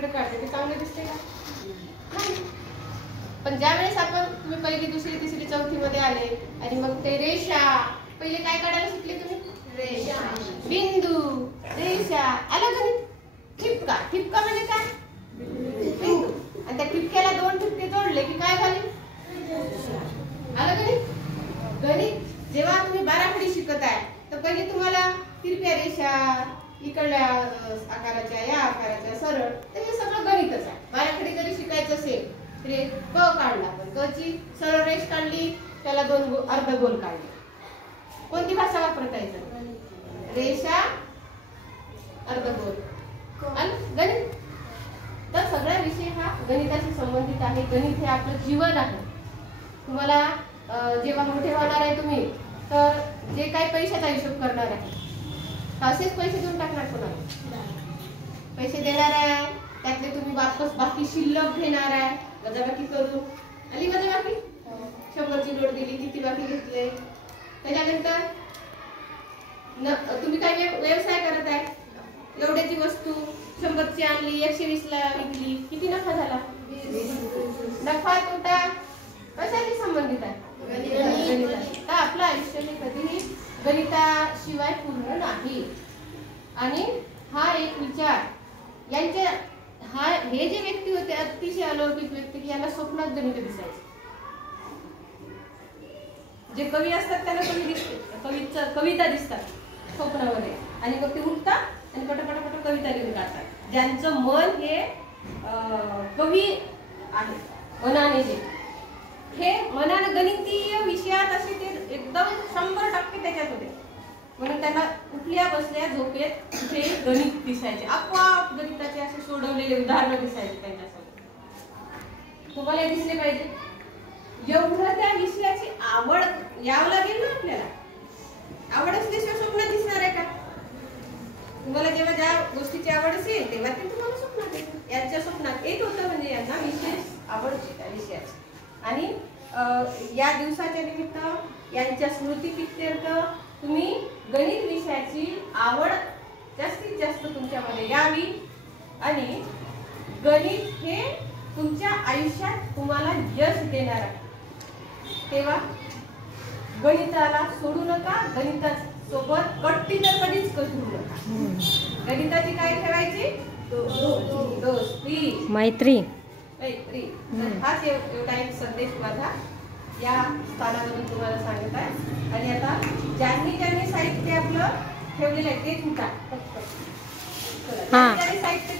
इकडे काढते ते चांगलं दिसते का? नाही. पण ज्या वेळेस आपण तुम्ही पहिली दुसरी तिसरी चौथी मध्ये आले आणि मग ते रेषा पहिले काय काढायला शिकले तुम्ही? रेषा, बिंदू, रेषा, आलं गणित. ठिपका, ठिपका म्हणजे काय? बिंदू. आणि त्या ठिपक्याला दोन ठिपके जोडले की काय झाले? आलं गणित. गणित जेव्हा तुम्ही बाराखडी शिकत आहे तर पहिले तुम्हाला तिरप्या रेषा, इकडल्या आकाराच्या, या आकाराच्या, सरळ, तर हे सगळं गणितच आहे. बाराखडी जरी शिकायचं असेल तर क काढला, पण क ची सरळ रेष काढली, त्याला दोन अर्धगोल काढले. कोणती भाषा वापरतायचं? रेषा, अर्धगोल, गणित. तर सगळा विषय हा गणिताशी संबंधित आहे. गणित हे आपलं जीवन आहे. तुम्हाला जेव्हा मोठे होणार आहे तुम्ही, तर जे काही पैशाचा हिशोब करणार आहे असेच पैसे देऊन टाकणार कोणाला? पैसे देणार आहे, त्यातले तुम्ही वापस बाकी शिल्लक घेणार आहे, वजाबाकी करू. आली वजाबाकी? 100ची नोट दिली, किती बाकी घेतले. त्याच्यानंतर तुम्ही काय व्यवसाय करत आहे, एवढ्याची वस्तू 100ची आणली, 120ला विकली, किती नफा झाला? नफा तोटा कशाशी संबंधित आहे? तर आपलं आयुष्य हे कधीही गणिताशिवाय पूर्ण नाही. आणि हा एक विचार यांच्या हे जे व्यक्ती होते अतिशय अलौकिक व्यक्ती की यांना स्वप्नात गणित दिसायचे. जे कवी असतात त्यांना कविता दिसतात स्वप्नामध्ये, आणि मग ते उठतात आणि पटापट कविता लिहून काढतात. ज्यांचं मन हे कवी आहे, मनाने हे मनानं गणितीय विषयात असे ते एकदम 100% त्याच्यात होते. म्हणून त्यांना उठल्या बसल्या झोपेत ते गणित दिसायचे, आपोआप गणिताचे असे सोडवलेले उदाहरणं दिसायचे त्यांच्यासमोर. तुम्हाला दिसले पाहिजे. एवढं त्या विषयाची आवड यावं लागेल ना आपल्याला. आवड असल्याशिवाय स्वप्नात दिसणार आहे का? तुम्हाला जेव्हा ज्या गोष्टीची आवड असेल तेव्हा ते तुम्हाला स्वप्नात येतं. यांच्या स्वप्नात येत होतं म्हणजे यांना विशेष आवड होती त्या विषयाची. आणि या दिवसाच्या निमित्त यांच्या स्मृतीप्रित्यर्थ तुम्ही गणित विषयाची आवड जास्तीत जास्त तुमच्यामध्ये यावी आणि गणित हे तुमच्या आयुष्यात तुम्हाला यश देणार आहे. तेव्हा गणिताला सोडू नका. गणितासोबत कट्टी तर कधीच करू नका. गणिताची काय ठेवायची? दोस्ती, मैत्री. हाच एवढा एक संदेश माझा या स्थानावरून तुम्हाला सांगत आहे. आणि आता ज्यांनी साहित्य आपलं ठेवलेलं आहे ते तुमचा साहित्य